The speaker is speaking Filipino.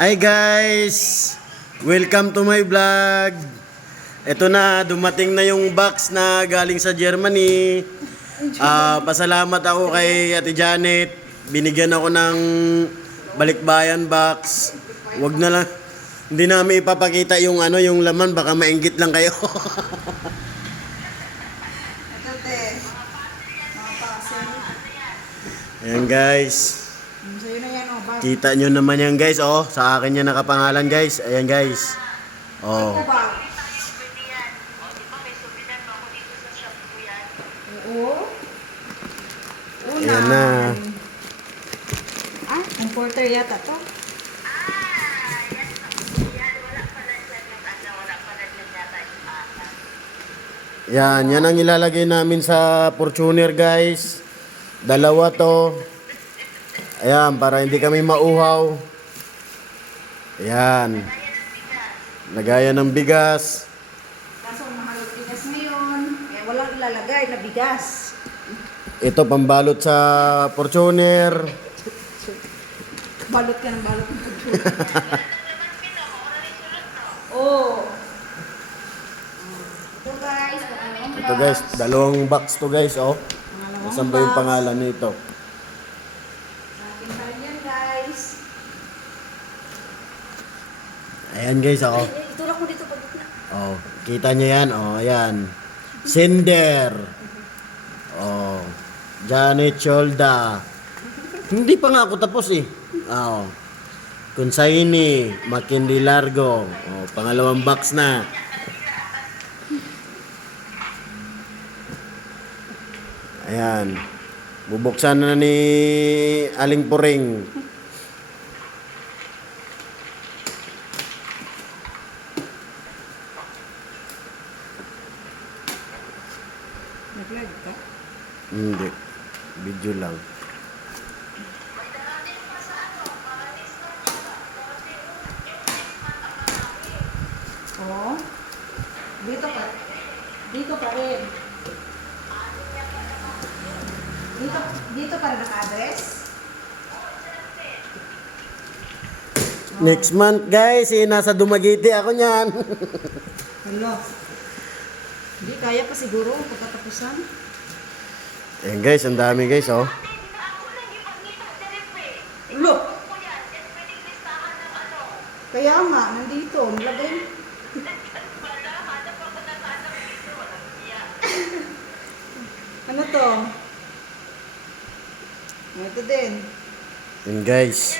Hi guys! Welcome to my vlog. Ito na, dumating na yung box na galing sa Germany. Pasalamat ako kay Ate Janet. Binigyan ako ng balikbayan box. Wag na lang. Hindi namin ipapakita yung yung laman, baka mainggit lang kayo. Ayan guys. Sa'yo na yan, oh. Bag. Kita nyo naman yan guys, oh. Sa akin yan nakapangalan guys. Ayan guys. Oh. Ito ba? Oo. Una. Ayan na. Comforter yata to. Yan ang ilalagay namin sa Fortuner guys. Dalawa to. Ayan, para hindi kami mauhaw. Ayan. Lagayan ng bigas. Kaso mahal ang bigas ngayon. Kaya walang ilalagay na bigas. Ito pambalot sa Fortuner. Balot ka ng balot ng Oh. Ito guys. Ito guys, dalawang box to guys, oh. Saan ba yung pangalan nito? Akin pa rin yan guys. Ayan guys, oh. Itulak mo dito pag na. Oh, kita nyo yan, oh, ayan. Cinder. Oh, Janet Cholda. Hindi pa nga ako tapos eh. Oh. Kunsaini, Makindi Largo. Oh, pangalawang box na. Ayan. Bubuksan na ni Aling Puring. Nag-live ka? Hindi. Video lang. Oo. Dito pa. Dito pa rin. Dito pa rin naka-address. Next month guys, nasa Dumaguete ako niyan. Hello. Hindi kaya pa siguro pagkatapusan. Ayan guys, ang dami guys, oh. Look. Kaya nga, nandito. Nilagay. Ano to? Ito din. Ayan guys.